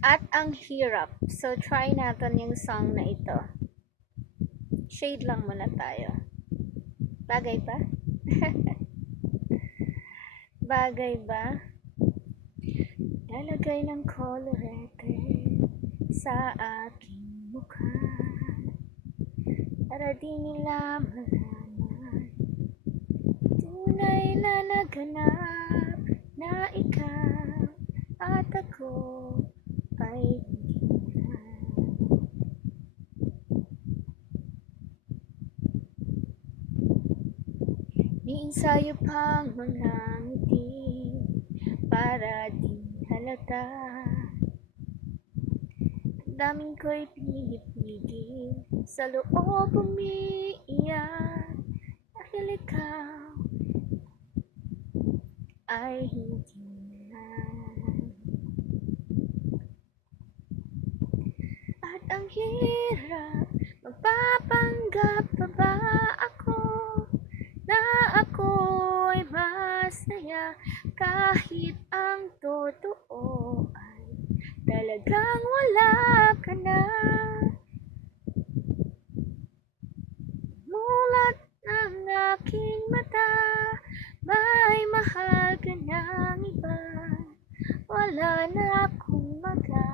At ang hirap. So, try natin yung song na ito. Shade lang muna tayo. Bagay ba? Bagay ba? Lalagay ng kolorete sa aking mukha para di nila malaman tunay na naganap na ikaw at ako ay hindi na. Niinsayo pang mga ngiti para di halata. Ang daming ko'y pinipigil sa loob umiiyak dahil ikaw ay hindi na. At ang hirap, magpapanggap pa ba ako na ako'y masaya kahit ang totoo ay talagang wala ka na. Mulat ng aking mata, may mahal ka ng iba, wala na akong magagawa.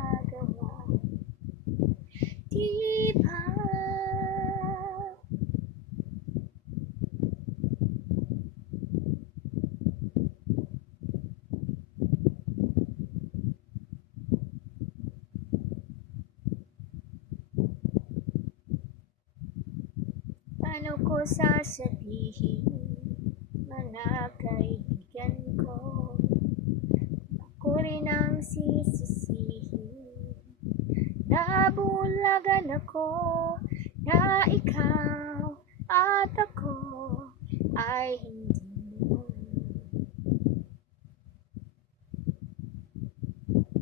Paano ko sasabihin? Mga kaibigan ko. Ako rin ang sisisihin. Nabulagan ako na ikaw at ako ay hindi mo.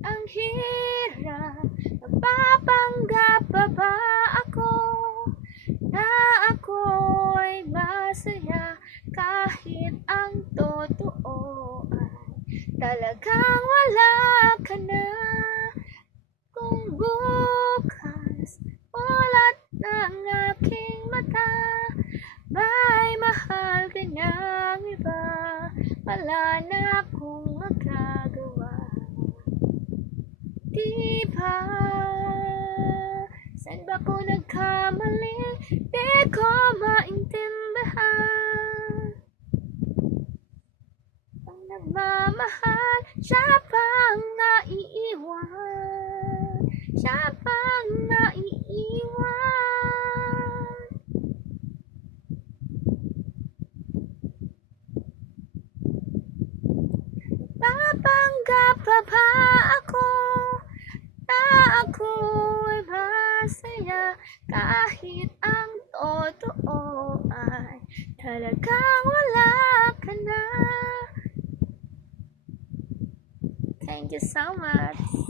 Ang hirap, magpapanggap talagang wala ka na. Kung bukas ulat ng aking mata may mahal ka ng iba. Wala na akong magagawa. Di ba? Saan ba ko nagkamali? Di ko maintindihan Ang nagmamahal, siya pang naiiwan. Siya pang naiiwan. Papanggap pa ba ako? Na ako'y masaya kahit ang totoo ay talagang wala Thank you so much.